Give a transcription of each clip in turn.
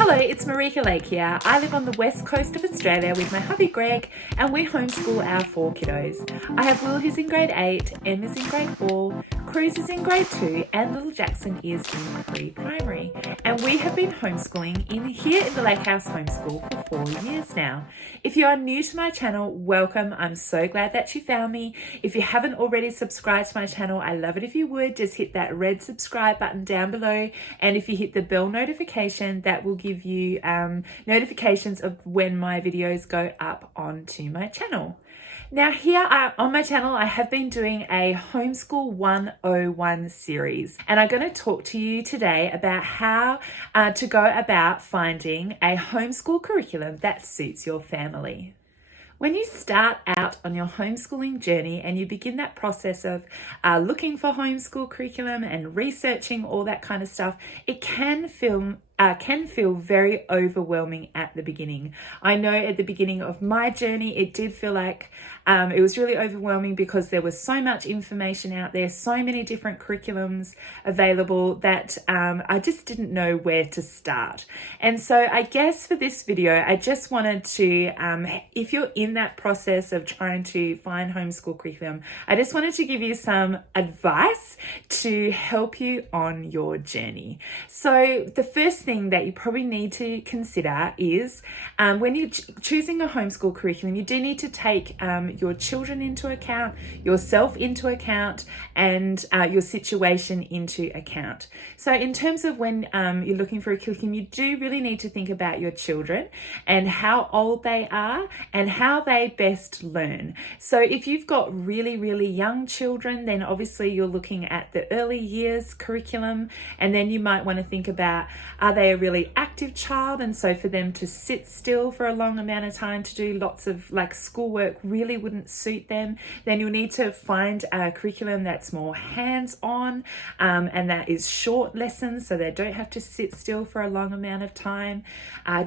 Hello, it's Marika Lake here. I live on the west coast of Australia with my hubby Greg, and we homeschool our 4 kiddos. I have Will who's in grade 8, Em is in grade 4, Cruz is in grade 2, and little Jackson is in pre-primary. And we have been homeschooling here in the Lake House Homeschool for 4 years now. If you are new to my channel, welcome. I'm so glad that you found me. If you haven't already subscribed to my channel, I love it if you would. Just hit that red subscribe button down below, and if you hit the bell notification, that will give you notifications of when my videos go up onto my channel. Now here on my channel, I have been doing a Homeschool 101 series, and I'm going to talk to you today about how to go about finding a homeschool curriculum that suits your family. When you start out on your homeschooling journey and you begin that process of looking for homeschool curriculum and researching all that kind of stuff, it can feel very overwhelming at the beginning. I know at the beginning of my journey, it did feel like it was really overwhelming because there was so much information out there, so many different curriculums available that I just didn't know where to start. And so I guess for this video, I just wanted to, if you're in that process of trying to find homeschool curriculum, I just wanted to give you some advice to help you on your journey. So the first thing that you probably need to consider is when you're choosing a homeschool curriculum, you do need to take your children into account, yourself into account, and your situation into account. So in terms of when you're looking for a curriculum, you do really need to think about your children and how old they are and how they best learn. So if you've got really, really young children, then obviously you're looking at the early years curriculum, and then you might want to think about, are they a really active child? And so for them to sit still for a long amount of time to do lots of schoolwork really wouldn't suit them. Then you'll need to find a curriculum that's more hands-on and that is short lessons so they don't have to sit still for a long amount of time.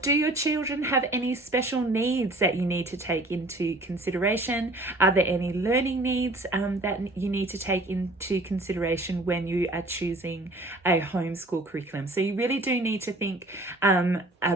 Do your children have any special needs that you need to take into consideration? Are there any learning needs that you need to take into consideration when you are choosing a homeschool curriculum? So you really do need to think,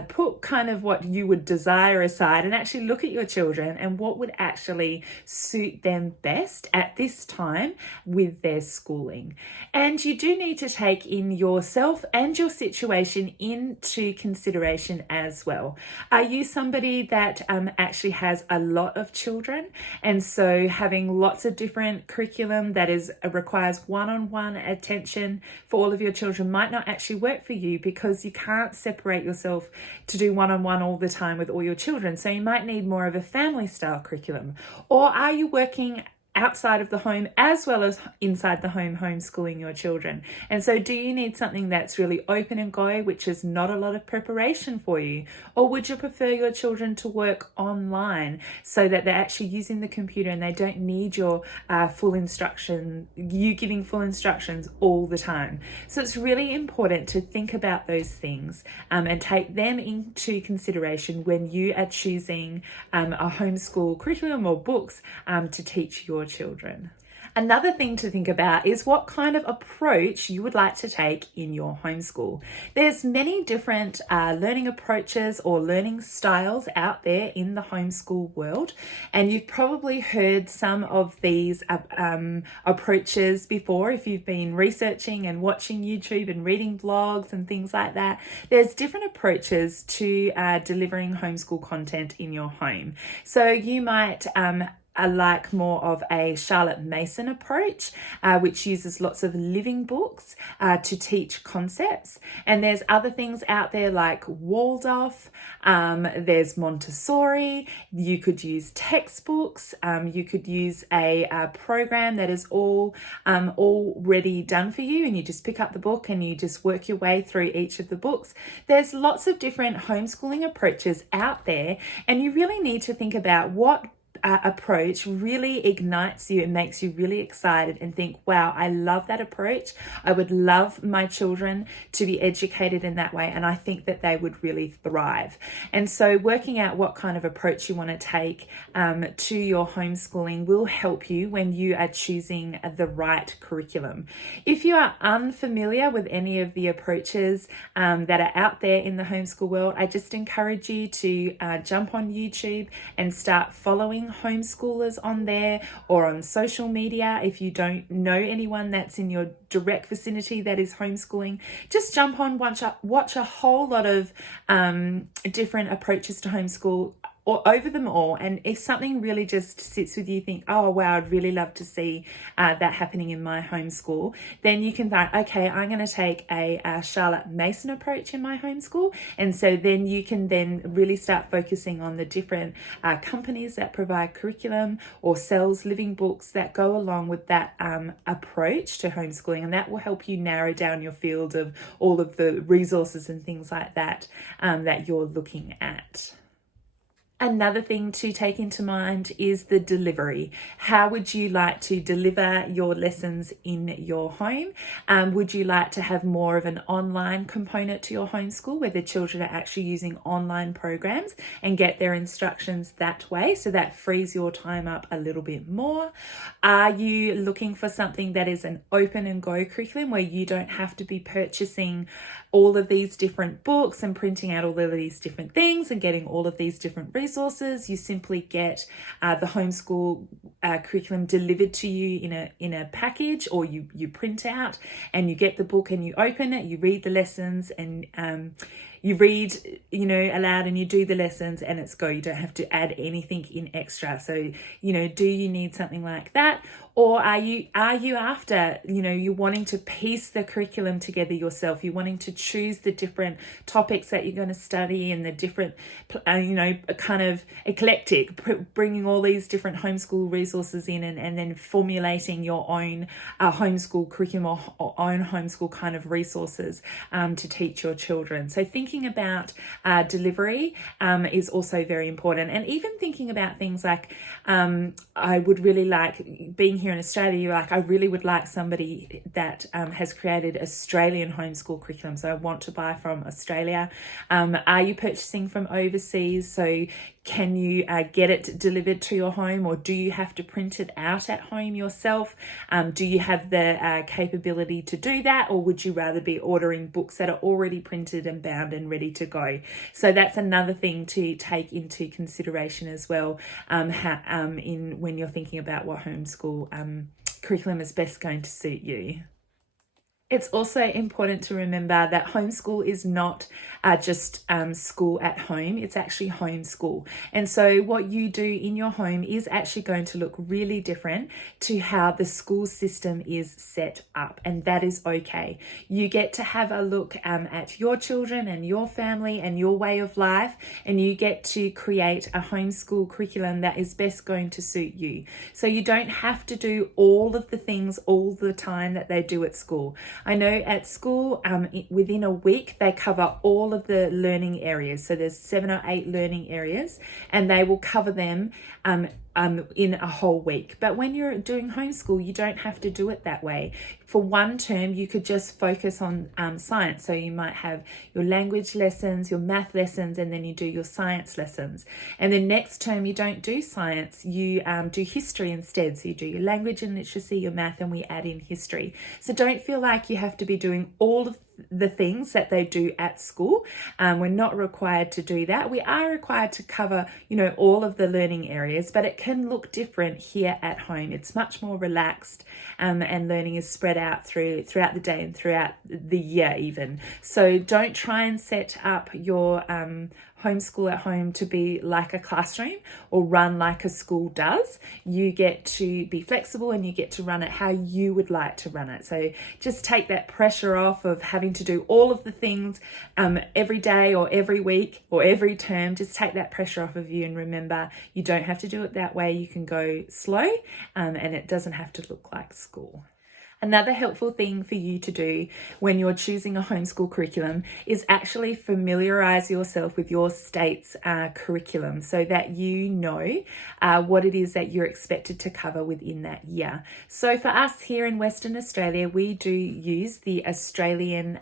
put kind of what you would desire aside and actually look at your children and what would actually suit them best at this time with their schooling. And you do need to take in yourself and your situation into consideration as well. Are you somebody that actually has a lot of children, and so having lots of different curriculum that requires one-on-one attention for all of your children might not actually work for you because you can't separate yourself to do one-on-one all the time with all your children. So you might need more of a family style curriculum. Or are you working outside of the home as well as inside the home homeschooling your children? And so do you need something that's really open and go, which is not a lot of preparation for you? Or would you prefer your children to work online so that they're actually using the computer and they don't need your you giving full instructions all the time? So it's really important to think about those things and take them into consideration when you are choosing a homeschool curriculum or books to teach your children. Another thing to think about is what kind of approach you would like to take in your homeschool. There's many different learning approaches or learning styles out there in the homeschool world, and you've probably heard some of these approaches before if you've been researching and watching YouTube and reading blogs and things like that. There's different approaches to delivering homeschool content in your home. So you might I like more of a Charlotte Mason approach, which uses lots of living books to teach concepts. And there's other things out there like Waldorf, there's Montessori, you could use textbooks, you could use a program that is already done for you, and you just pick up the book and you just work your way through each of the books. There's lots of different homeschooling approaches out there, and you really need to think about what approach really ignites you and makes you really excited and think, wow, I love that approach. I would love my children to be educated in that way, and I think that they would really thrive. And so working out what kind of approach you want to take to your homeschooling will help you when you are choosing the right curriculum. If you are unfamiliar with any of the approaches that are out there in the homeschool world, I just encourage you to jump on YouTube and start following homeschoolers on there, or on social media. If you don't know anyone that's in your direct vicinity that is homeschooling, just jump on, watch a whole lot of different approaches to homeschool, or over them all. And if something really just sits with you, think, oh wow, I'd really love to see that happening in my homeschool, then you can think, okay, I'm going to take a Charlotte Mason approach in my homeschool. And so then you can then really start focusing on the different companies that provide curriculum or sells living books that go along with that approach to homeschooling. And that will help you narrow down your field of all of the resources and things like that that you're looking at. Another thing to take into mind is the delivery. How would you like to deliver your lessons in your home? Would you like to have more of an online component to your homeschool where the children are actually using online programs and get their instructions that way, so that frees your time up a little bit more? Are you looking for something that is an open and go curriculum where you don't have to be purchasing all of these different books and printing out all of these different things and getting all of these different resources? You simply get the homeschool curriculum delivered to you in a package, or you print out and you get the book and you open it, you read the lessons, and you read, aloud, and you do the lessons, and it's go. You don't have to add anything in extra. So, do you need something like that? Or are you after, you're wanting to piece the curriculum together yourself? You're wanting to choose the different topics that you're going to study and the different, kind of eclectic, bringing all these different homeschool resources in and then formulating your own homeschool curriculum or own homeschool kind of resources to teach your children. So thinking about delivery is also very important. And even thinking about things like, I would really like, being here in Australia, I really would like somebody that has created Australian homeschool curriculum. So I want to buy from Australia. Are you purchasing from overseas? So can you get it delivered to your home, or do you have to print it out at home yourself? Do you have the capability to do that, or would you rather be ordering books that are already printed and bound and ready to go? So that's another thing to take into consideration as well, when you're thinking about what homeschool curriculum is best going to suit you. It's also important to remember that homeschool is not just school at home. It's actually homeschool. And so what you do in your home is actually going to look really different to how the school system is set up. And that is okay. You get to have a look at your children and your family and your way of life, and you get to create a homeschool curriculum that is best going to suit you. So you don't have to do all of the things all the time that they do at school. I know at school, within a week, they cover all of the learning areas. So there's 7 or 8 learning areas, and they will cover them in a whole week. But when you're doing homeschool, you don't have to do it that way. For one term, you could just focus on science. So you might have your language lessons, your math lessons, and then you do your science lessons. And then next term, you don't do science, you do history instead. So you do your language and literacy, your math, and we add in history. So don't feel like you have to be doing all of the things that they do at school. We're not required to do that. We are required to cover, all of the learning areas, but it can look different here at home. It's much more relaxed, and learning is spread out throughout the day and throughout the year even. So don't try and set up your homeschool at home to be like a classroom or run like a school does. You get to be flexible and you get to run it how you would like to run it. So just take that pressure off of having to do all of the things every day or every week or every term. Just take that pressure off of you, and remember, you don't have to do it that way. You can go slow, and it doesn't have to look like school. Another helpful thing for you to do when you're choosing a homeschool curriculum is actually familiarise yourself with your state's curriculum so that you know what it is that you're expected to cover within that year. So for us here in Western Australia, we do use the Australian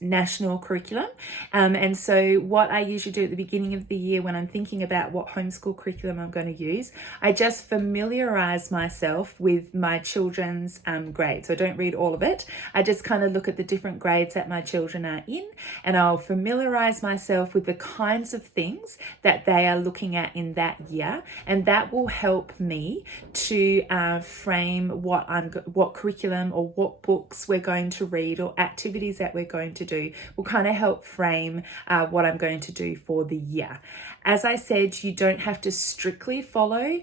national curriculum. And so what I usually do at the beginning of the year when I'm thinking about what homeschool curriculum I'm going to use, I just familiarise myself with my children's grades. So I don't read all of it. I just kind of look at the different grades that my children are in, and I'll familiarise myself with the kinds of things that they are looking at in that year, and that will help me to frame what curriculum or what books we're going to read or activities that we're going to do. Will kind of help frame what I'm going to do for the year. As I said, you don't have to strictly follow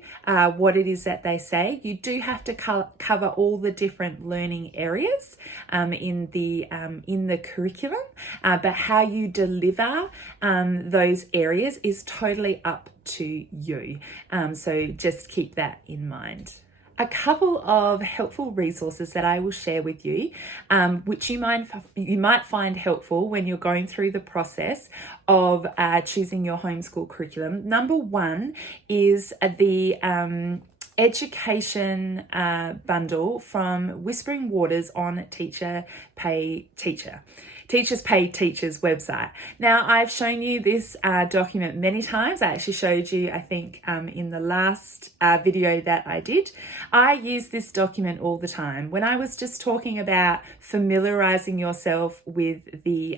what it is that they say. You do have to cover all the different learning areas in the curriculum, but how you deliver those areas is totally up to you. So just keep that in mind. A couple of helpful resources that I will share with you, which you might find helpful when you're going through the process of choosing your homeschool curriculum. Number one is the education bundle from Whispering Waters on Teachers Pay Teachers website. Now, I've shown you this document many times. I actually showed you, I think, in the last video that I did. I use this document all the time. When I was just talking about familiarizing yourself with the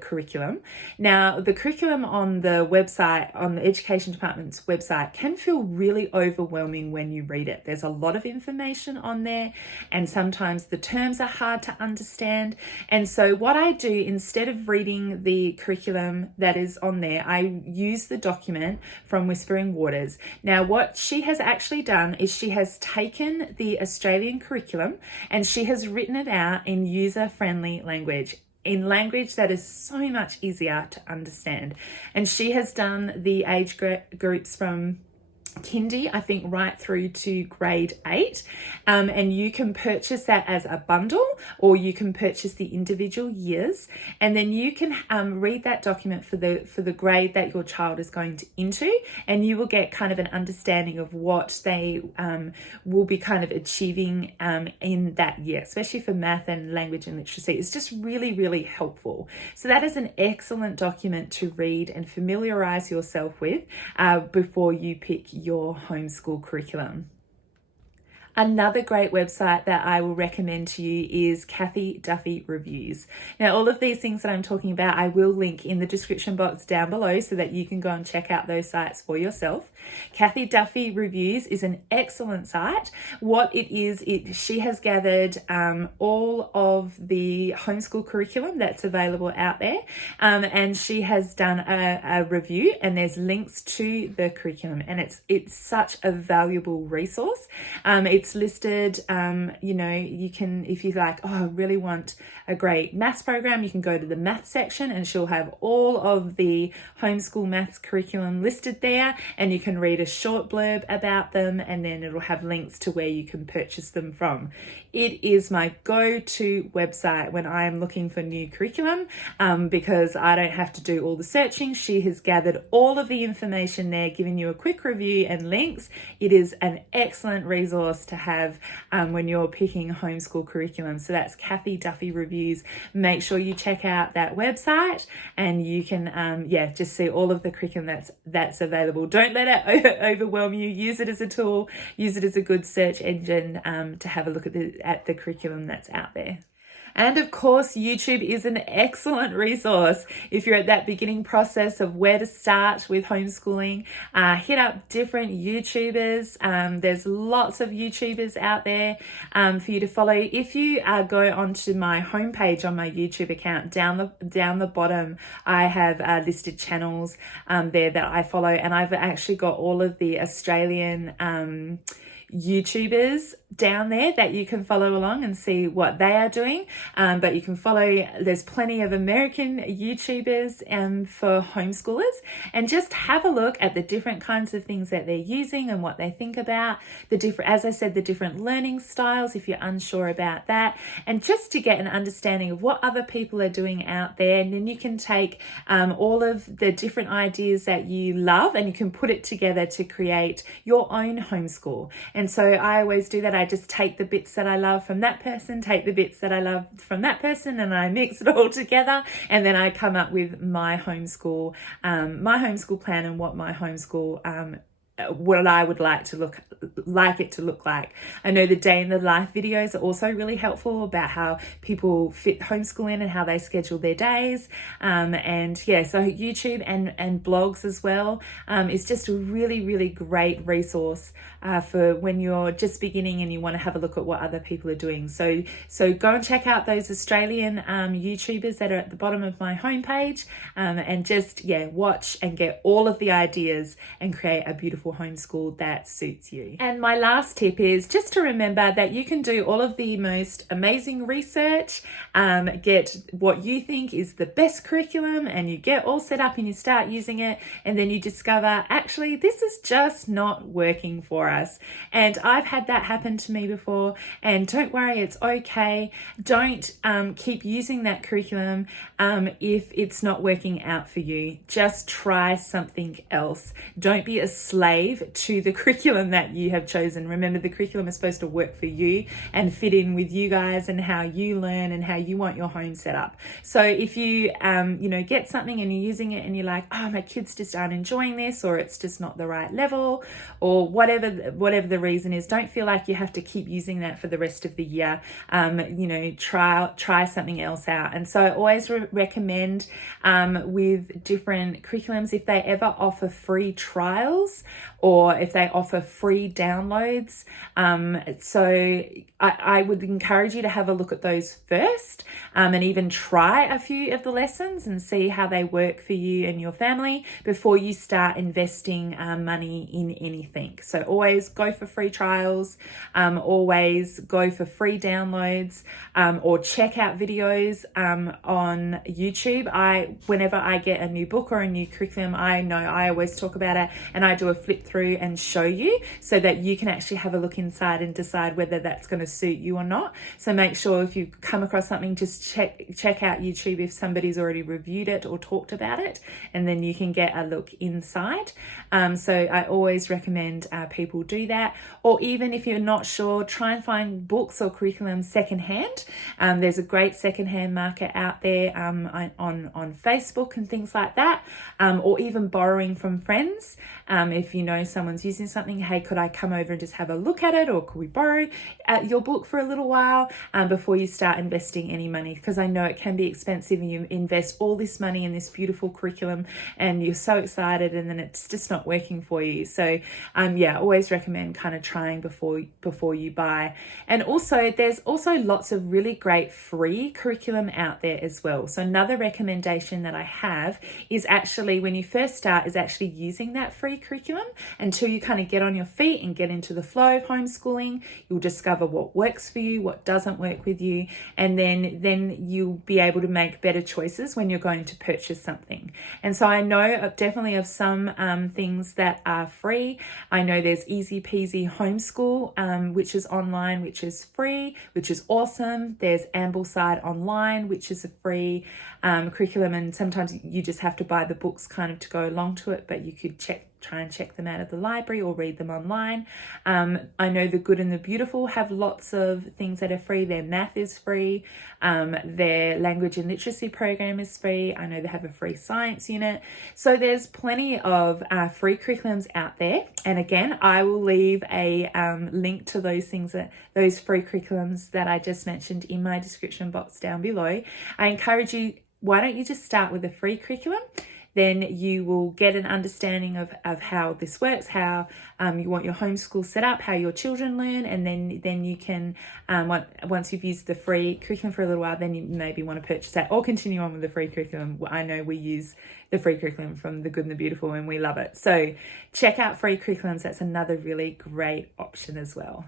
curriculum. Now, the curriculum on the website, on the Education Department's website, can feel really overwhelming when you read it. There's a lot of information on there, and sometimes the terms are hard to understand. And so what I do, instead of reading the curriculum that is on there, I use the document from Whispering Waters. Now, what she has actually done is she has taken the Australian curriculum and she has written it out in user-friendly language, in language that is so much easier to understand. And she has done the age groups from kindy, I think, right through to grade 8, and you can purchase that as a bundle, or you can purchase the individual years, and then you can read that document for the grade that your child is going into, and you will get kind of an understanding of what they will be kind of achieving in that year, especially for math and language and literacy. It's just really, really helpful. So that is an excellent document to read and familiarize yourself with before you pick your homeschool curriculum. Another great website that I will recommend to you is Cathy Duffy Reviews. Now, all of these things that I'm talking about, I will link in the description box down below so that you can go and check out those sites for yourself. Cathy Duffy Reviews is an excellent site. What it is, she has gathered all of the homeschool curriculum that's available out there, and she has done a review, and there's links to the curriculum, and it's such a valuable resource. It's listed, you can, if you like, I really want a great maths program, you can go to the maths section and she'll have all of the homeschool maths curriculum listed there, and you can read a short blurb about them, and then it'll have links to where you can purchase them from. It is my go-to website when I am looking for new curriculum because I don't have to do all the searching. She has gathered all of the information there, giving you a quick review and links. It is an excellent resource to have when you're picking a homeschool curriculum. So that's Cathy Duffy Reviews. Make sure you check out that website, and you can just see all of the curriculum that's available. Don't let it overwhelm you. Use it as a tool. Use it as a good search engine to have a look at the curriculum that's out there. And of course, YouTube is an excellent resource. If you're at that beginning process of where to start with homeschooling, hit up different YouTubers. There's lots of YouTubers out there for you to follow. If you go onto my homepage on my YouTube account, down the bottom, I have listed channels there that I follow, and I've actually got all of the Australian YouTubers down there that you can follow along and see what they are doing. But you can follow, there's plenty of American YouTubers for homeschoolers, and just have a look at the different kinds of things that they're using and what they think about the different, as I said, the different learning styles if you're unsure about that, and just to get an understanding of what other people are doing out there. And then you can take all of the different ideas that you love and you can put it together to create your own homeschool. And so I always do that. I just take the bits that I love from that person, take the bits that I love from that person, and I mix it all together, and then I come up with my homeschool plan and what my homeschool what I would like it to look like. I know the day in the life videos are also really helpful about how people fit homeschool in and how they schedule their days. And yeah, so YouTube and blogs as well is just a really, really great resource for when you're just beginning and you want to have a look at what other people are doing. So go and check out those Australian YouTubers that are at the bottom of my homepage, and just, yeah, watch and get all of the ideas and create a beautiful homeschool that suits you. And my last tip is just to remember that you can do all of the most amazing research, get what you think is the best curriculum, and you get all set up and you start using it, and then you discover actually this is just not working for us. And I've had that happen to me before, and don't worry, it's okay. Don't keep using that curriculum if it's not working out for you. Just try something else. Don't be a slave to the curriculum that you have chosen. Remember, the curriculum is supposed to work for you and fit in with you guys and how you learn and how you want your home set up. So if you get something and you're using it and you're like, oh, my kids just aren't enjoying this, or it's just not the right level, or whatever the reason is, don't feel like you have to keep using that for the rest of the year. Try something else out. And so I always recommend with different curriculums, if they ever offer free trials or if they offer free downloads. So I would encourage you to have a look at those first, and even try a few of the lessons and see how they work for you and your family before you start investing money in anything. So always go for free trials, always go for free downloads, or check out videos on YouTube. Whenever I get a new book or a new curriculum, I know I always talk about it, and I do a flip through and show you so that you can actually have a look inside and decide whether that's going to suit you or not. So make sure if you come across something, just check out YouTube if somebody's already reviewed it or talked about it, and then you can get a look inside. So I always recommend people do that. Or even if you're not sure, try and find books or curriculum secondhand. There's a great secondhand market out there on Facebook and things like that, or even borrowing from friends. If you know someone's using something, hey, could I come over and just have a look at it, or could we borrow your book for a little while before you start investing any money? Because I know it can be expensive, and you invest all this money in this beautiful curriculum and you're so excited, and then it's just not working for you. So always recommend kind of trying before you buy. And also there's also lots of really great free curriculum out there as well. So another recommendation that I have is actually, when you first start, is actually using that free curriculum until you kind of get on your feet and get into the flow of homeschooling. You'll discover what works for you, what doesn't work with you, and then you'll be able to make better choices when you're going to purchase something. And so I know definitely of some things that are free. I know there's Easy Peasy Homeschool, which is online, which is free, which is awesome. There's Ambleside Online, which is a free curriculum, and sometimes you just have to buy the books kind of to go along to it, but you could try and check them out at the library or read them online. I know The Good and the Beautiful have lots of things that are free. Their math is free. Their language and literacy program is free. I know they have a free science unit. So there's plenty of free curriculums out there. And again, I will leave a link to those free curriculums that I just mentioned in my description box down below. I encourage you, why don't you just start with a free curriculum? then you will get an understanding of how this works, how you want your homeschool set up, how your children learn, and then you can, once you've used the free curriculum for a little while, then you maybe want to purchase that or continue on with the free curriculum. I know we use the free curriculum from The Good and the Beautiful and we love it. So check out free curriculums. That's another really great option as well.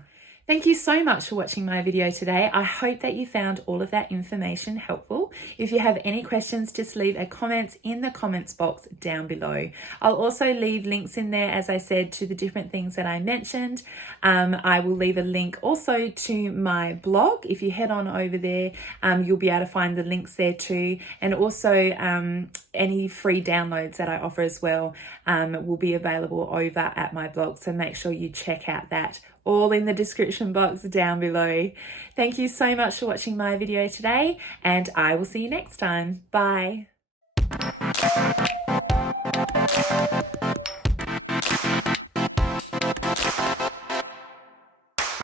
Thank you so much for watching my video today. I hope that you found all of that information helpful. If you have any questions, just leave a comment in the comments box down below. I'll also leave links in there, as I said, to the different things that I mentioned. I will leave a link also to my blog. If you head on over there, you'll be able to find the links there too. And also any free downloads that I offer as well will be available over at my blog. So make sure you check out that, all in the description box down below. Thank you so much for watching my video today, and I will see you next time. Bye.